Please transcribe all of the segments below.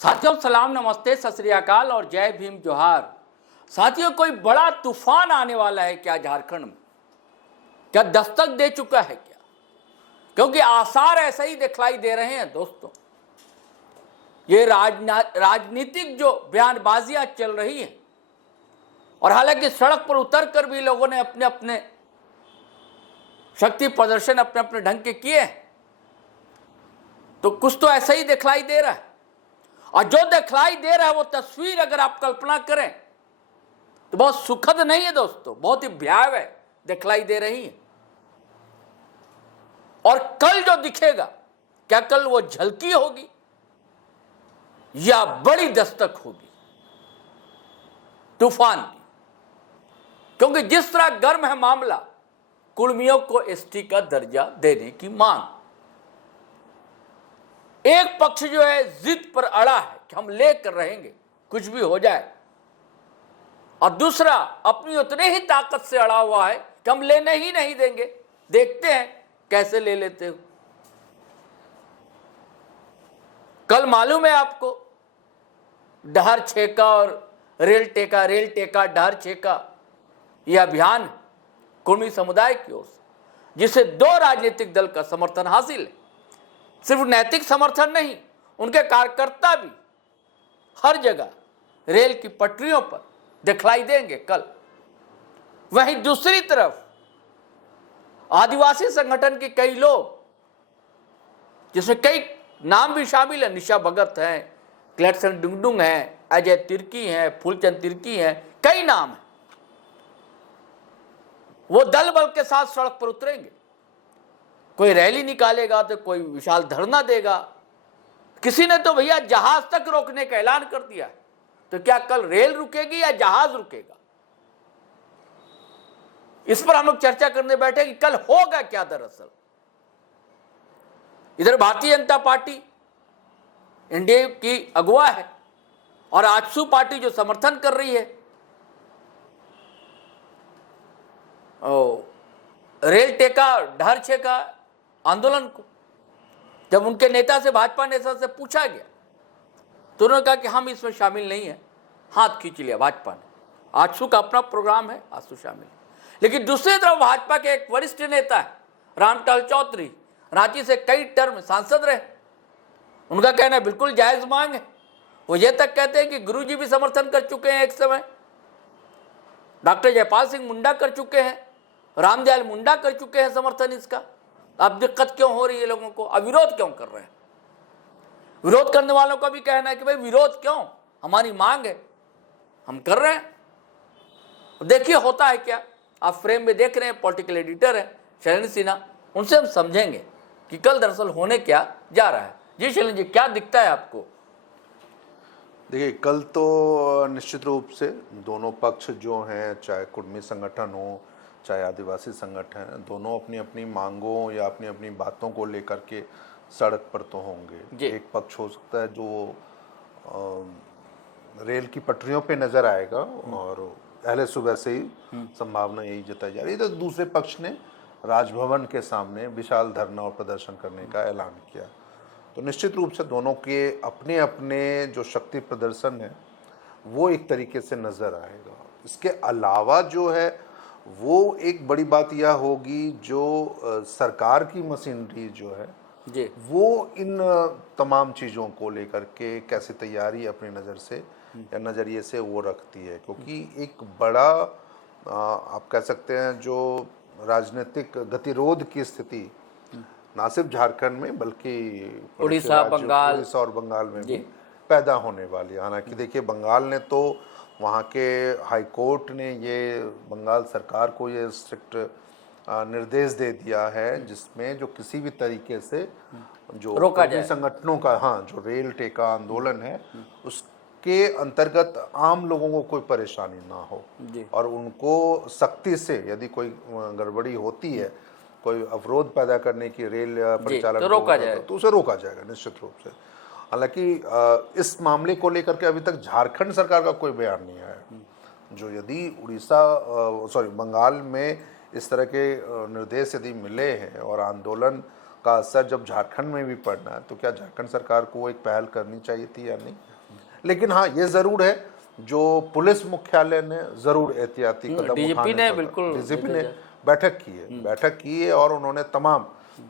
साथियों सलाम नमस्ते सत श्री अकाल और जय भीम जोहार। साथियों कोई बड़ा तूफान आने वाला है क्या झारखंड में? क्या दस्तक दे चुका है क्या? क्योंकि आसार ऐसे ही दिखलाई दे रहे हैं दोस्तों। ये राजनीतिक जो बयानबाजियां चल रही हैं और हालांकि सड़क पर उतर कर भी लोगों ने अपने अपने शक्ति प्रदर्शन अपने अपने ढंग के किए हैं, तो कुछ तो ऐसा ही दिखलाई दे रहा है। और जो दिखलाई दे रहा है वो तस्वीर अगर आप कल्पना करें तो बहुत सुखद नहीं है दोस्तों, बहुत ही भयावह दिखलाई दे रही है। और कल जो दिखेगा, क्या कल वो झलकी होगी या बड़ी दस्तक होगी तूफान की? क्योंकि जिस तरह गर्म है मामला, कुर्मियों को एसटी का दर्जा देने की मांग, एक पक्ष जो है जिद पर अड़ा है कि हम लेकर रहेंगे कुछ भी हो जाए, और दूसरा अपनी उतने ही ताकत से अड़ा हुआ है कि हम लेने ही नहीं देंगे, देखते हैं कैसे ले लेते हो। कल मालूम है आपको, डहर छेका और रेल टेका डहर छेका, यह अभियान कुर्मी समुदाय की ओर से, जिसे 2 राजनीतिक दल का समर्थन हासिल है। सिर्फ नैतिक समर्थन नहीं, उनके कार्यकर्ता भी हर जगह रेल की पटरियों पर दिखलाई देंगे कल। वहीं दूसरी तरफ आदिवासी संगठन के कई लोग, जिसमें कई नाम भी शामिल है, निशा भगत हैं, क्लेटसन डुंगडुंग हैं, अजय तिर्की हैं, फूलचंद तिर्की हैं, कई नाम हैं, वो दल बल के साथ सड़क पर उतरेंगे। कोई रैली निकालेगा तो कोई विशाल धरना देगा। किसी ने तो भैया जहाज तक रोकने का ऐलान कर दिया है। तो क्या कल रेल रुकेगी या जहाज रुकेगा? इस पर हम लोग चर्चा करने बैठे कि कल होगा क्या दरअसल। इधर भारतीय जनता पार्टी एनडीए की अगुवा है और आजसू पार्टी जो समर्थन कर रही है रेल टेका डहर छेका आंदोलन को। जब उनके नेता से, भाजपा नेता से पूछा गया तो उन्होंने कहा कि हम इसमें शामिल नहीं है, हाथ खींच लिया भाजपा ने। आजसू का अपना प्रोग्राम है, आजसू शामिल है। लेकिन दूसरी तरफ भाजपा के एक वरिष्ठ नेता है रामटाल चौधरी, रांची से कई टर्म सांसद रहे, उनका कहना बिल्कुल जायज मांग है। वो ये तक कहते हैं कि गुरुजी भी समर्थन कर चुके हैं, एक समय डॉक्टर जयपाल सिंह मुंडा कर चुके हैं, रामदयाल मुंडा कर चुके हैं समर्थन इसका। अब दिक्कत क्यों हो रही है लोगों को? अब विरोध क्यों कर रहे हैं? विरोध करने वालों का भी कहना है कि भाई विरोध क्यों, हमारी मांग है, हम कर रहे हैं। देखिए होता है क्या। आप फ्रेम में देख रहे हैं, पॉलिटिकल एडिटर है शैलेंद्र सिन्हा, उनसे हम समझेंगे कि कल दरअसल होने क्या जा रहा है। जी शैलेंद्र जी, क्या दिखता है आपको? देखिए, कल तो निश्चित रूप से दोनों पक्ष जो हैं, चाहे कुर्मी संगठन हो चाहे आदिवासी संगठन, दोनों अपनी अपनी मांगों या अपनी अपनी बातों को लेकर के सड़क पर तो होंगे। एक पक्ष हो सकता है जो रेल की पटरियों पे नजर आएगा और पहले सुबह से ही संभावना यही जताई जा रही है। तो दूसरे पक्ष ने राजभवन के सामने विशाल धरना और प्रदर्शन करने का ऐलान किया। तो निश्चित रूप से दोनों के अपने अपने जो शक्ति प्रदर्शन है वो एक तरीके से नजर आएगा। इसके अलावा जो है वो एक बड़ी बात यह होगी, जो सरकार की मशीनरी जो है जी, वो इन तमाम चीज़ों को लेकर के कैसे तैयारी अपनी नज़र से या नज़रिए से वो रखती है। क्योंकि एक बड़ा आप कह सकते हैं जो राजनीतिक गतिरोध की स्थिति ना सिर्फ झारखंड में बल्कि उड़ीसा और बंगाल में भी पैदा होने वाली है। हालांकि देखिए, बंगाल ने तो वहाँ के हाई कोर्ट ने ये बंगाल सरकार को ये स्ट्रिक्ट निर्देश दे दिया है जिसमें जो किसी भी तरीके से जो संगठनों का जो रेल टेका आंदोलन है उसके अंतर्गत आम लोगों को कोई परेशानी ना हो और उनको सख्ती से यदि कोई गड़बड़ी होती है, कोई अवरोध पैदा करने की रेल परिचालन तो उसे रोका जाएगा निश्चित रूप से। हालांकि इस मामले को लेकर के अभी तक झारखंड सरकार का कोई बयान नहीं आया। जो यदि बंगाल में इस तरह के निर्देश यदि मिले हैं और आंदोलन का असर जब झारखंड में भी पड़ना है तो क्या झारखंड सरकार को एक पहल करनी चाहिए थी या नहीं। लेकिन हाँ, ये ज़रूर है जो पुलिस मुख्यालय ने ज़रूर एहतियाती कदम डीजीपी ने बिल्कुल डीजीपी ने बैठक की है और उन्होंने तमाम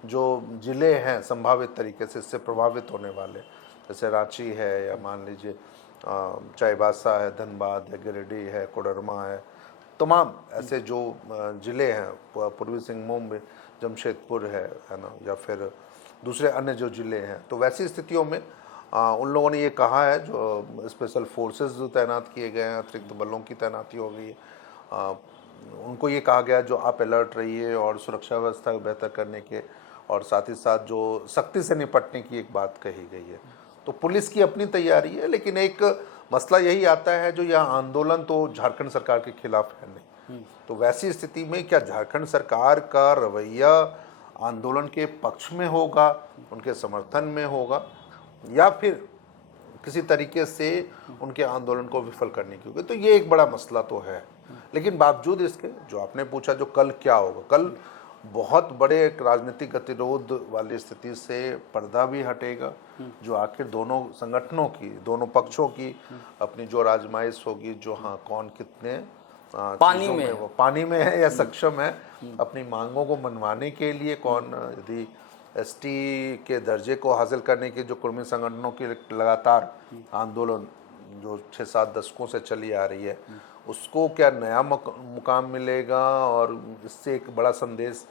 जो जिले हैं संभावित तरीके से इससे प्रभावित होने वाले, जैसे रांची है या मान लीजिए चाईबासा है, धनबाद है, गिरिडीह है, कोडरमा है, तमाम ऐसे जो जिले हैं, पूर्वी सिंहभूम में जमशेदपुर है ना, या फिर दूसरे अन्य जो जिले हैं, तो वैसी स्थितियों में उन लोगों ने ये कहा है, जो स्पेशल फोर्सेस जो तैनात किए गए हैं, अतिरिक्त बलों की तैनाती हो गई है, उनको ये कहा गया जो आप अलर्ट रहिए और सुरक्षा व्यवस्था को बेहतर करने के, और साथ ही साथ जो सख्ती से निपटने की एक बात कही गई है। तो पुलिस की अपनी तैयारी है, लेकिन एक मसला यही आता है जो यह आंदोलन तो झारखंड सरकार के खिलाफ है नहीं, तो वैसी स्थिति में क्या झारखंड सरकार का रवैया आंदोलन के पक्ष में होगा, उनके समर्थन में होगा, या फिर किसी तरीके से उनके आंदोलन को विफल करने की होगी। तो ये एक बड़ा मसला तो है। लेकिन बावजूद इसके जो आपने पूछा जो कल क्या होगा, कल बहुत बड़े एक राजनीतिक गतिरोध वाली स्थिति से पर्दा भी हटेगा, जो आखिर दोनों संगठनों की, दोनों पक्षों की अपनी जो राजमाइश होगी, जो हाँ कौन कितने पानी में वो पानी में है या सक्षम है अपनी मांगों को मनवाने के लिए, कौन यदि एसटी के दर्जे को हासिल करने की जो कुर्मी संगठनों की लगातार आंदोलन जो 6-7 दशकों से चली आ रही है, उसको क्या नया मुकाम मिलेगा और इससे एक बड़ा संदेश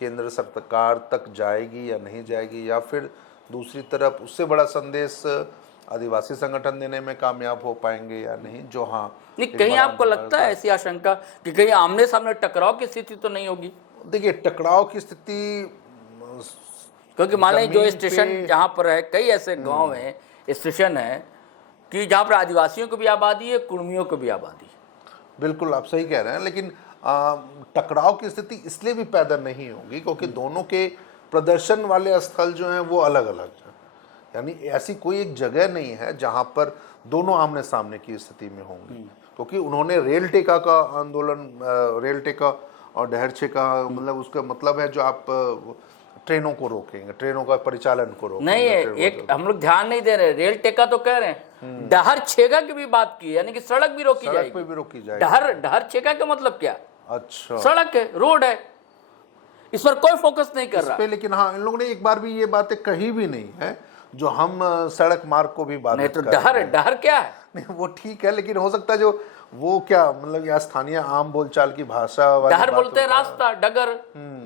केंद्र सरकार तक जाएगी या नहीं जाएगी, या फिर दूसरी तरफ उससे बड़ा संदेश आदिवासी संगठन देने में कामयाब हो पाएंगे या नहीं। जो हाँ नहीं, कहीं आपको लगता है ऐसी आशंका कि कहीं आमने सामने टकराव की स्थिति तो नहीं होगी? देखिए, टकराव की स्थिति, क्योंकि मान लें जो स्टेशन जहाँ पर है, कई ऐसे गांव हैं, स्टेशन है कि जहाँ पर आदिवासियों को भी आबादी है, कुर्मियों को भी आबादी है। बिल्कुल आप सही कह रहे हैं, लेकिन टकराव की स्थिति इसलिए भी पैदा नहीं होगी क्योंकि दोनों के प्रदर्शन वाले स्थल जो हैं वो अलग अलग हैं। यानी ऐसी कोई एक जगह नहीं है जहां पर दोनों आमने सामने की स्थिति में होंगे, क्योंकि उन्होंने रेल टेका का आंदोलन, रेल टेका और डहरछे का मतलब उसका मतलब है जो आप ट्रेनों को रोकेंगे, ट्रेनों का परिचालन को रोकेंगे। नहीं है, एक हम लोग ध्यान नहीं दे रहे, रेल टेका तो कह रहे हैं, डहर छेगा की भी बात की, यानी कि सड़क भी रोकी जाएगी, सड़क पे भी रोकी जाएगी। डहर छेका का मतलब क्या? अच्छा, सड़क है, रोड है, इस पर कोई फोकस नहीं कर रहा। लेकिन हाँ, इन लोगों ने एक बार भी ये बातें कही भी नहीं है जो हम सड़क मार्ग को भी बात नहीं, तो डहर क्या है? नहीं, वो ठीक है, लेकिन हो सकता है जो वो क्या मतलब या स्थानीय आम बोलचाल की भाषा वाली डहर बोलते हैं रास्ता, डगर,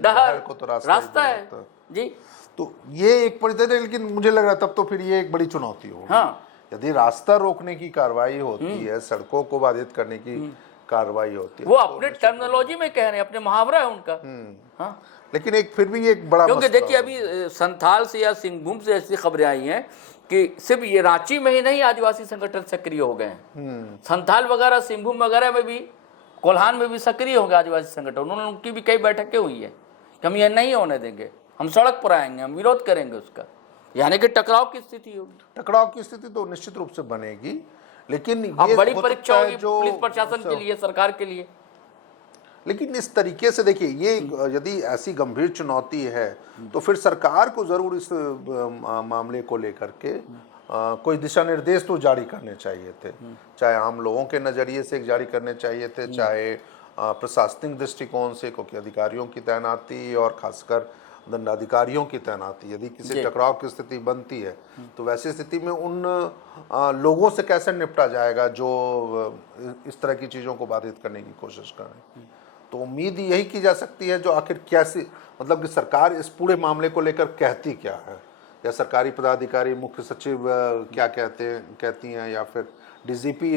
डहर को तो रास्ता है जी। तो ये एक परिस्थिति है, लेकिन मुझे लग रहा तब तो फिर ये एक बड़ी चुनौती होगी। हाँ, यदि रास्ता रोकने की कार्रवाई होती है, सड़कों को बाधित करने की कार्रवाई होती है, वो अपने टर्मिनोलॉजी में कह रहे हैं, अपने मुहावरा है उनका। हाँ, लेकिन एक फिर भी एक बड़ा, क्योंकि देखिए अभी संथाल से या सिंहभूम से ऐसी खबरें आई हैं कि सिर्फ ये रांची में ही नहीं आदिवासी संगठन सक्रिय हो गए हैं, संथाल वगैरह, सिंहभूम वगैरह में भी, कोल्हान में भी सक्रिय होंगे आदिवासी संगठन। उन्होंने, उनकी भी कई बैठकें हुई है कि हम ये नहीं होने देंगे, हम सड़क पर आएंगे, हम विरोध करेंगे उसका, यानी कि टकराव की स्थिति होगी। टकराव की स्थिति तो निश्चित रूप से बनेगी, लेकिन ये बड़ी परीक्षा होगी पुलिस प्रशासन के लिए, सरकार के लिए। लेकिन इस तरीके से देखिए, ये यदि ऐसी गंभीर चुनौती है तो फिर सरकार को जरूर इस मामले को लेकर के कोई दिशा निर्देश तो जारी करने चाहिए थे, चाहे आम लोगों के नज़रिए से जारी करने चाहिए थे, चाहे प्रशासनिक दृष्टिकोण से, क्योंकि अधिकारियों की तैनाती और खासकर दंडाधिकारियों की तैनाती, यदि किसी टकराव की स्थिति बनती है तो वैसी स्थिति में उन लोगों से कैसे निपटा जाएगा जो इस तरह की चीज़ों को बाधित करने की कोशिश करें। तो उम्मीद यही की जा सकती है जो आखिर कैसी, मतलब कि सरकार इस पूरे मामले को लेकर कहती क्या है, या सरकारी पदाधिकारी, मुख्य सचिव क्या कहती हैं, या फिर डीजीपी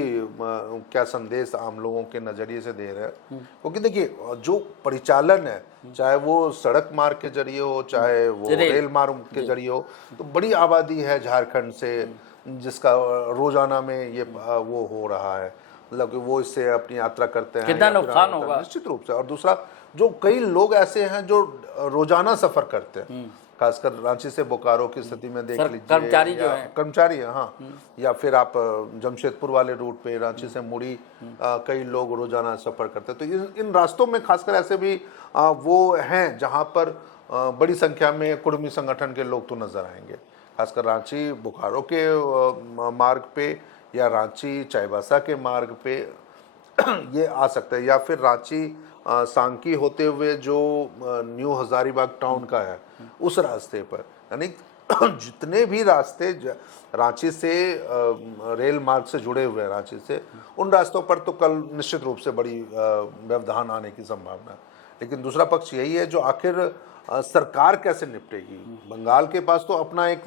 क्या संदेश आम लोगों के नज़रिए से दे रहे हैं। क्योंकि देखिए, जो परिचालन है, चाहे वो सड़क मार्ग के जरिए हो, चाहे वो रेल मार्ग के जरिए हो, तो बड़ी आबादी है झारखंड से जिसका रोजाना में ये वो हो रहा है, मतलब कि वो इससे अपनी यात्रा करते हैं, कितना नुकसान होगा निश्चित रूप से। और दूसरा, जो कई लोग ऐसे हैं जो रोजाना सफर करते हैं, खासकर रांची से बोकारो की स्थिति में देख लीजिए, कर्मचारी जो हैं, कर्मचारी हैं, हाँ, या फिर आप जमशेदपुर वाले रूट पे रांची से मुड़ी कई लोग रोजाना सफर करते हैं। तो इन रास्तों में खासकर ऐसे भी वो हैं जहाँ पर बड़ी संख्या में कुर्मी संगठन के लोग तो नजर आएंगे, खासकर रांची बोकारो के मार्ग पे या रांची चाईबासा के मार्ग पे ये आ सकता है, या फिर रांची सांकी होते हुए जो न्यू हजारीबाग टाउन का है उस रास्ते पर, यानी जितने भी रास्ते रांची से रेल मार्ग से जुड़े हुए हैं रांची से, उन रास्तों पर तो कल निश्चित रूप से बड़ी व्यवधान आने की संभावना है। लेकिन दूसरा पक्ष यही है जो आखिर सरकार कैसे निपटेगी। बंगाल के पास तो अपना एक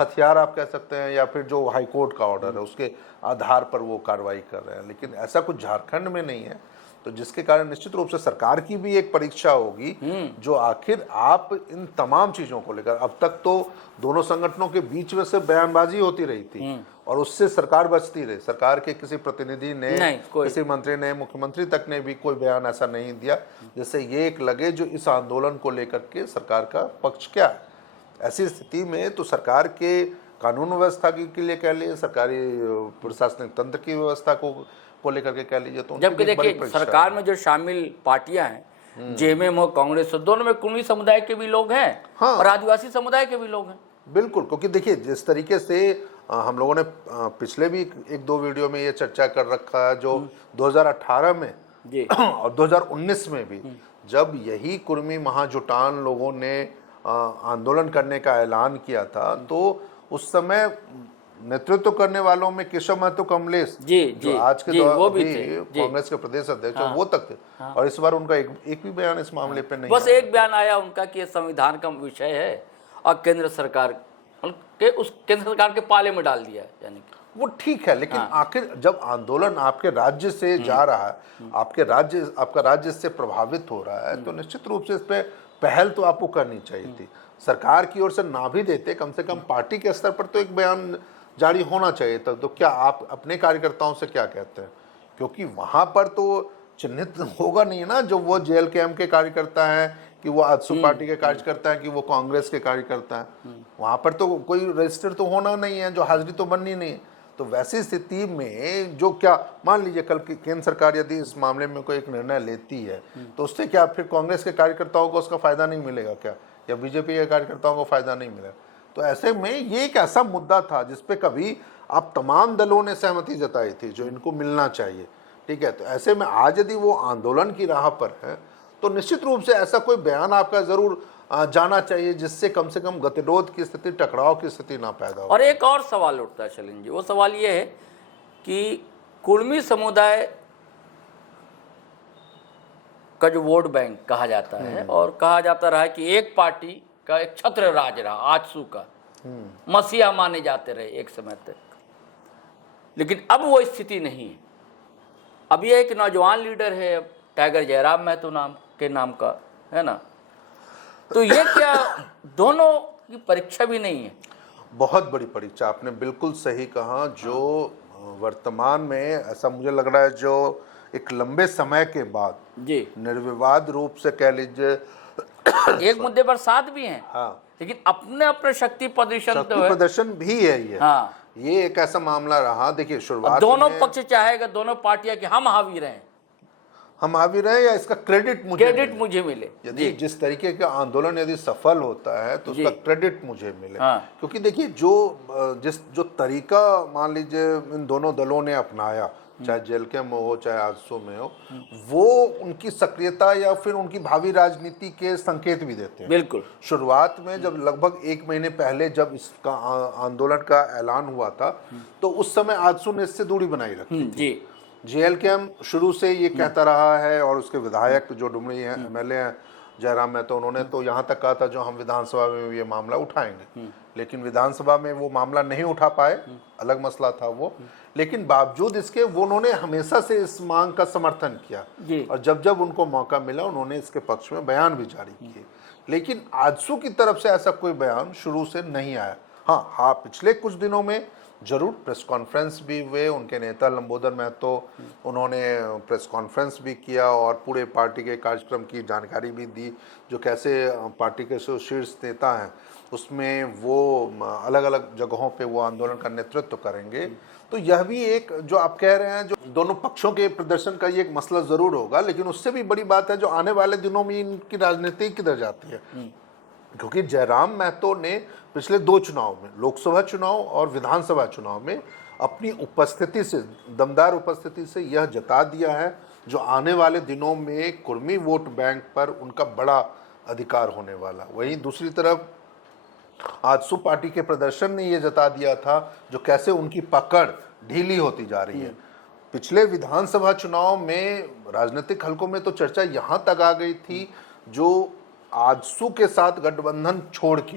हथियार आप कह सकते हैं, या फिर जो हाई कोर्ट का ऑर्डर है उसके आधार पर वो कार्रवाई कर रहे हैं, लेकिन ऐसा कुछ झारखंड में नहीं है। तो जिसके कारण निश्चित रूप से सरकार की भी एक परीक्षा होगी, जो आखिर आप इन तमाम चीजों को लेकर, अब तक तो दोनों संगठनों के बीच में से बयानबाजी होती रही थी और उससे सरकार बचती रही। सरकार के किसी प्रतिनिधि ने, किसी मंत्री ने, मुख्यमंत्री तक ने भी कोई बयान ऐसा नहीं दिया जिससे ये एक लगे जो इस आंदोलन को लेकर के सरकार का पक्ष क्या है। ऐसी स्थिति में तो सरकार के कानून व्यवस्था के लिए कह लिए, सरकारी प्रशासनिक तंत्र की व्यवस्था को लेकर के कह लीजिए, तो जबकि देखिए सरकार में जो शामिल पार्टियां हैं, जेएमएम और कांग्रेस, दोनों में कुर्मी समुदाय के भी लोग हैं और आदिवासी समुदाय के भी लोग हैं। बिल्कुल, क्योंकि देखिए जिस तरीके से हम लोगों ने पिछले भी एक दो वीडियो में ये चर्चा कर रखा है, जो 2018 में और 2019 में भी जब यही कुर्मी महाजुटान लोगों ने आंदोलन करने का ऐलान किया था, तो उस समय नेतृत्व करने वालों में केशव महतो कमलेश जो आज के दौर में कांग्रेस के प्रदेश अध्यक्ष, वो तक थे। और इस बार उनका एक भी बयान इस मामले पे नहीं, बस एक बयान आया उनका कि संविधान का विषय है और केंद्र सरकार के पाले में डाल दिया है, यानी वो ठीक है। लेकिन आखिर जब आंदोलन आपके राज्य से जा रहा है, आपका राज्य इससे प्रभावित हो रहा है, तो निश्चित रूप से इस पे पहल तो आपको करनी चाहिए थी। सरकार की ओर से ना भी देते, कम से कम पार्टी के स्तर पर तो एक बयान जारी होना चाहिए था। तो क्या आप अपने कार्यकर्ताओं से क्या कहते हैं, क्योंकि वहां पर तो चिन्हित होगा नहीं ना, जो वो जेएलकेएम के कार्यकर्ता हैं कि वो आजसू पार्टी के कार्यकर्ता हैं कि वो कांग्रेस के कार्यकर्ता हैं, वहां पर तो कोई रजिस्टर तो होना नहीं है, जो हाजिरी तो बननी नहीं है। तो वैसी स्थिति में जो क्या मान लीजिए कल की केंद्र सरकार यदि इस मामले में कोई एक निर्णय लेती है, तो उससे क्या फिर कांग्रेस के कार्यकर्ताओं को उसका फायदा नहीं मिलेगा क्या, या बीजेपी के कार्यकर्ताओं को फायदा नहीं मिलेगा? तो ऐसे में ये एक ऐसा मुद्दा था जिसपे कभी आप तमाम दलों ने सहमति जताई थी जो इनको मिलना चाहिए, ठीक है। तो ऐसे में आज यदि वो आंदोलन की राह पर है, तो निश्चित रूप से ऐसा कोई बयान आपका जरूर जाना चाहिए जिससे कम से कम गतिरोध की स्थिति, टकराव की स्थिति ना पैदा हो। और एक और सवाल उठता है शैलेंद्र जी, वो सवाल ये है कि कुर्मी समुदाय का जो वोट बैंक कहा जाता है, और कहा जाता रहा है कि एक पार्टी का एक छत्र राज रहा, आजसू का मसीहा माने जाते रहे एक समय तक, लेकिन अब वो स्थिति नहीं है। अब ये एक नौजवान लीडर है, टाइगर जयराम महतो नाम का है ना, तो ये क्या दोनों की परीक्षा भी नहीं है? बहुत बड़ी परीक्षा, आपने बिल्कुल सही कहा। जो वर्तमान में ऐसा मुझे लग रहा है, जो एक लंबे समय के बाद जी निर्विवाद रूप से कह लीजिए एक मुद्दे पर साथ भी हैं, हाँ, लेकिन अपने शक्ति प्रदर्शन भी है ये। हाँ, ये एक ऐसा मामला रहा। देखिए शुरुआत दोनों पक्ष चाहेगा, दोनों पार्टियां कि हम हावी रहें, हम हावी रहे, या इसका क्रेडिट मुझे मिले। यदि जिस तरीके का आंदोलन यदि सफल होता है तो उसका क्रेडिट मुझे मिले। हाँ। क्योंकि देखिए जो तरीका मान लीजिए इन दोनों दलों ने अपनाया, चाहे जेएलकेएम में हो चाहे आजसू में हो, वो उनकी सक्रियता या फिर उनकी भावी राजनीति के संकेत भी देते हैं। बिल्कुल शुरुआत में जब लगभग एक महीने पहले जब इसका आंदोलन का ऐलान हुआ था, तो उस समय आजसू ने इससे दूरी बनाई रखी थी। जेएलकेएम शुरू से ये कहता रहा है, और उसके विधायक जो डुमरी हैं, एमएलए हैं जयराम महतो, उन्होंने तो यहाँ तक कहा था जो हम विधानसभा में ये मामला उठाएंगे, लेकिन विधानसभा में वो मामला नहीं उठा पाए, अलग मसला था वो। लेकिन बावजूद इसके वो उन्होंने हमेशा से इस मांग का समर्थन किया, और जब जब उनको मौका मिला उन्होंने इसके पक्ष में बयान भी जारी किए। लेकिन आजसू की तरफ से ऐसा कोई बयान शुरू से नहीं आया। हाँ, पिछले कुछ दिनों में जरूर प्रेस कॉन्फ्रेंस भी हुए, उनके नेता लंबोदर महतो उन्होंने प्रेस कॉन्फ्रेंस भी किया और पूरे पार्टी के कार्यक्रम की जानकारी भी दी, जो कैसे पार्टी के जो शीर्ष नेता हैं उसमें वो अलग अलग जगहों पे वो आंदोलन का नेतृत्व करेंगे। तो यह भी एक जो आप कह रहे हैं, जो दोनों पक्षों के प्रदर्शन का ये एक मसला जरूर होगा, लेकिन उससे भी बड़ी बात है जो आने वाले दिनों में इनकी राजनीति किधर जाती है। क्योंकि जयराम महतो ने पिछले 2 चुनाव में, लोकसभा चुनाव और विधानसभा चुनाव में, अपनी उपस्थिति से, दमदार उपस्थिति से यह जता दिया है जो आने वाले दिनों में कुर्मी वोट बैंक पर उनका बड़ा अधिकार होने वाला। वहीं दूसरी तरफ आजसू पार्टी के प्रदर्शन ने यह जता दिया था जो कैसे उनकी पकड़ ढीली होती जा रही है। पिछले विधानसभा चुनाव में राजनीतिक हलकों में तो चर्चा यहां तक आ गई थी, जो आजसू के साथ गठबंधन छोड़ के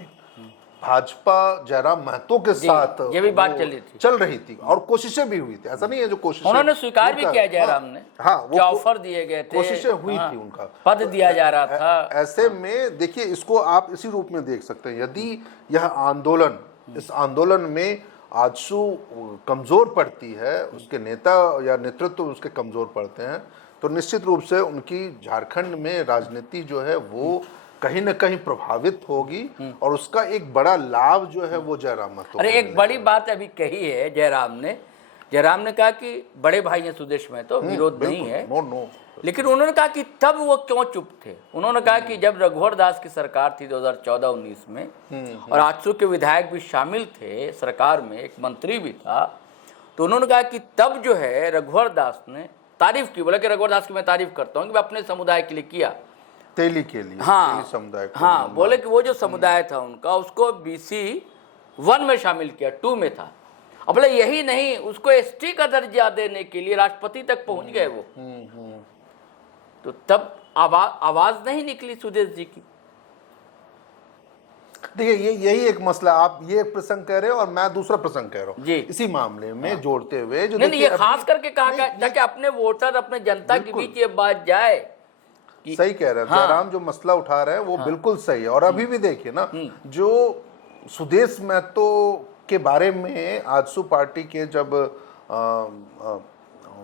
भाजपा जयराम महतो के साथ ये भी बात चल रही थी और कोशिशें भी हुई थी। ऐसा नहीं है जो कोशिशें, उन्होंने स्वीकार भी किया जयराम ने, हाँ, वो ऑफर दिए गए थे, कोशिशें हुई थी, उनका पद दिया जा रहा था। ऐसे में देखिए, इसको आप इसी रूप में देख सकते हैं। यदि यह आंदोलन, इस आंदोलन में आजसू कमजोर पड़ती है, उसके नेता या नेतृत्व उसके कमजोर पड़ते हैं, तो निश्चित रूप से उनकी झारखंड में राजनीति जो है वो कहीं न कहीं प्रभावित होगी और उसका एक बड़ा लाभ जो है वो जयराम महतो। अरे एक बड़ी बात अभी कही है जयराम ने कहा कि बड़े भाई हैं सुदेश में तो विरोध नहीं है, नो। लेकिन उन्होंने कहा कि तब वो क्यों चुप थे। उन्होंने कहा कि जब रघुवर दास की सरकार थी 2014-19 में और आजसू के विधायक भी शामिल थे सरकार में, एक मंत्री भी था, तो उन्होंने कहा कि तब जो है रघुवर दास ने तारीफ की, बोला कि रघुवर दास की मैं तारीफ करता हूँ कि मैं अपने समुदाय के लिए किया, तेली के लिए, हाँ, तेली समुदाय को, हाँ, बोले कि वो जो समुदाय था उनका, उसको BC 1 में शामिल किया, 2 में था। अब बोले यही नहीं, उसको ST का दर्जा देने के लिए राष्ट्रपति तक पहुंच गए वो। तो तब आवाज नहीं निकली सुदेश जी की। देखिए, यही एक मसला, आप ये एक प्रसंग कह रहे हो और मैं दूसरा प्रसंग कह रहा हूँ जी, इसी मामले में जोड़ते हुए, जो नहीं, ये खास करके कहा ताकि अपने वोटर, अपने जनता के बीच ये बात जाए। सही कह रहे हैं, हाँ, जयराम जो मसला उठा रहे हैं वो बिल्कुल सही है। और अभी भी देखिए ना, जो सुदेश महतो के बारे में आजसू पार्टी के जब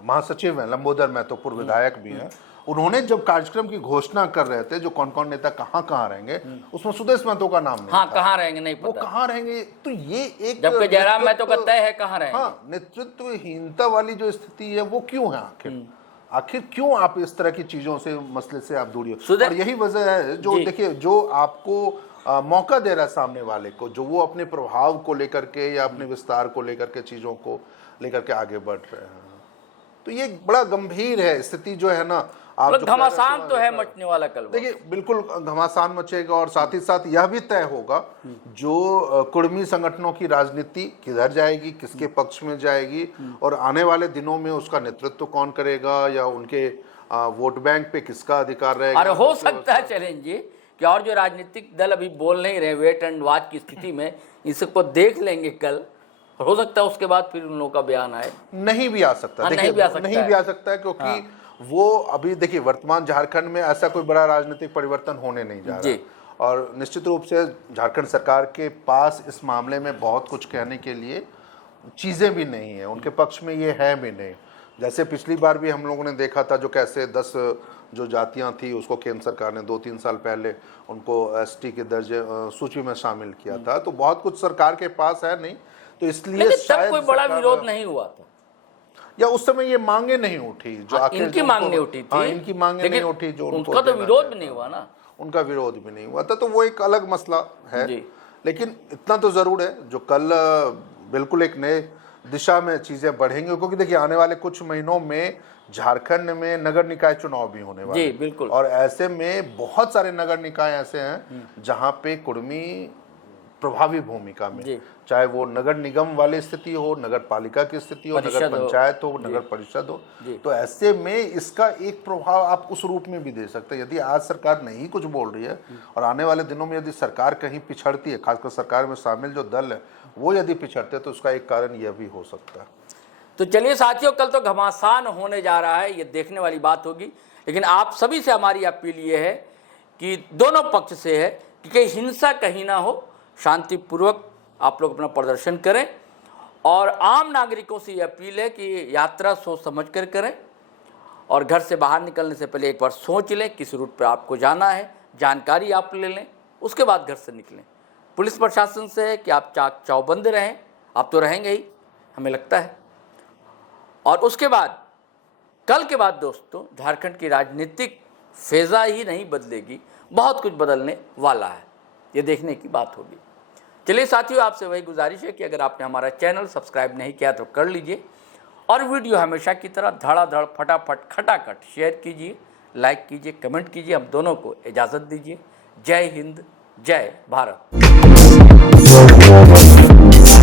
महासचिव हैं लंबोदर महतो, पूर्व विधायक भी हैं, उन्होंने जब कार्यक्रम की घोषणा कर रहे थे जो कौन कौन नेता कहाँ रहेंगे, उसमें सुदेश महतो का नाम नहीं हाँ, था। कहाँ रहेंगे नहीं पता, वो कहाँ रहेंगे, तो ये एक, जबकि जयराम महतो का तय है कहाँ रहेंगे। हाँ, नेतृत्वहीनता वाली जो स्थिति है वो क्यों है, आखिर क्यों आप इस तरह की चीजों से, मसले से आप दूरी हो। और यही वजह है जो देखिए, जो आपको मौका दे रहा है सामने वाले को, जो वो अपने प्रभाव को लेकर के या अपने विस्तार को लेकर के, चीजों को लेकर के आगे बढ़ रहे हैं। तो ये बड़ा गंभीर है स्थिति जो है ना। आप घमासान तो है मचने वाला कल, देखिए बिल्कुल घमासान मचेगा और साथ ही साथ यह भी तय होगा जो कुर्मी संगठनों की राजनीति किधर जाएगी, किसके पक्ष में जाएगी और आने वाले दिनों में उसका नेतृत्व कौन करेगा या उनके वोट बैंक पे किसका अधिकार रहेगा। और हो सकता है चैलेंज जी कि और जो राजनीतिक दल अभी बोल नहीं रहे, वेट एंड वॉच की स्थिति में, इसको देख लेंगे कल, हो सकता है उसके बाद फिर उन लोगों का बयान आए। नहीं भी आ सकता, नहीं भी आ सकता है क्योंकि वो अभी देखिए, वर्तमान झारखंड में ऐसा कोई बड़ा राजनीतिक परिवर्तन होने नहीं जा रहा और निश्चित रूप से झारखंड सरकार के पास इस मामले में बहुत कुछ कहने के लिए चीज़ें भी नहीं है, उनके पक्ष में ये है भी नहीं। जैसे पिछली बार भी हम लोगों ने देखा था जो कैसे 10 जो जातियां थी उसको केंद्र सरकार ने 2-3 साल पहले उनको ST के दर्जे सूची में शामिल किया था। तो बहुत कुछ सरकार के पास है नहीं, तो इसलिए शायद कोई बड़ा विरोध नहीं हुआ था या उस समय ये मांगे नहीं उठी जो आखिर इनकी मांग नहीं उठी थी। इनकी मांगे नहीं उठी, जो उनका तो विरोध भी नहीं हुआ ना, उनका विरोध भी नहीं हुआ था, तो वो एक अलग मसला है। लेकिन इतना तो जरूर है जो कल बिल्कुल एक नए दिशा में चीजें बढ़ेंगी, क्योंकि देखिए आने वाले कुछ महीनों में झारखंड में नगर निकाय चुनाव भी होने वाले हैं। बिल्कुल। और ऐसे में बहुत सारे नगर निकाय ऐसे हैं जहां पे कुर्मी प्रभावी भूमिका में, चाहे वो नगर निगम वाली स्थिति हो, नगर पालिका की स्थिति हो, नगर पंचायत हो, नगर परिषद हो, तो ऐसे में इसका एक प्रभाव आप उस रूप में भी दे सकते हैं। यदि आज सरकार नहीं कुछ बोल रही है और आने वाले दिनों में यदि सरकार कहीं पिछड़ती है, खासकर सरकार में शामिल जो दल है वो यदि पिछड़ते हैं, तो उसका एक कारण यह भी हो सकता है। तो चलिए साथियों, कल तो घमासान होने जा रहा है, ये देखने वाली बात होगी। लेकिन आप सभी से हमारी अपील ये है कि दोनों पक्ष से है कि कहीं हिंसा कहीं ना हो, शांतिपूर्वक आप लोग अपना प्रदर्शन करें और आम नागरिकों से ये अपील है कि यात्रा सोच समझ कर करें और घर से बाहर निकलने से पहले एक बार सोच लें किस रूट पर आपको जाना है, जानकारी आप ले लें, उसके बाद घर से निकलें। पुलिस प्रशासन से है कि आप चाक चौबंद रहें, आप तो रहेंगे ही, हमें लगता है। और उसके बाद कल के बाद दोस्तों झारखंड की राजनीतिक फेजा ही नहीं बदलेगी, बहुत कुछ बदलने वाला है, ये देखने की बात होगी। चलिए साथियों, आपसे वही गुजारिश है कि अगर आपने हमारा चैनल सब्सक्राइब नहीं किया तो कर लीजिए और वीडियो हमेशा की तरह धड़ाधड़ फटाफट खटाखट शेयर कीजिए, लाइक कीजिए, कमेंट कीजिए। हम दोनों को इजाज़त दीजिए। जय हिंद, जय भारत।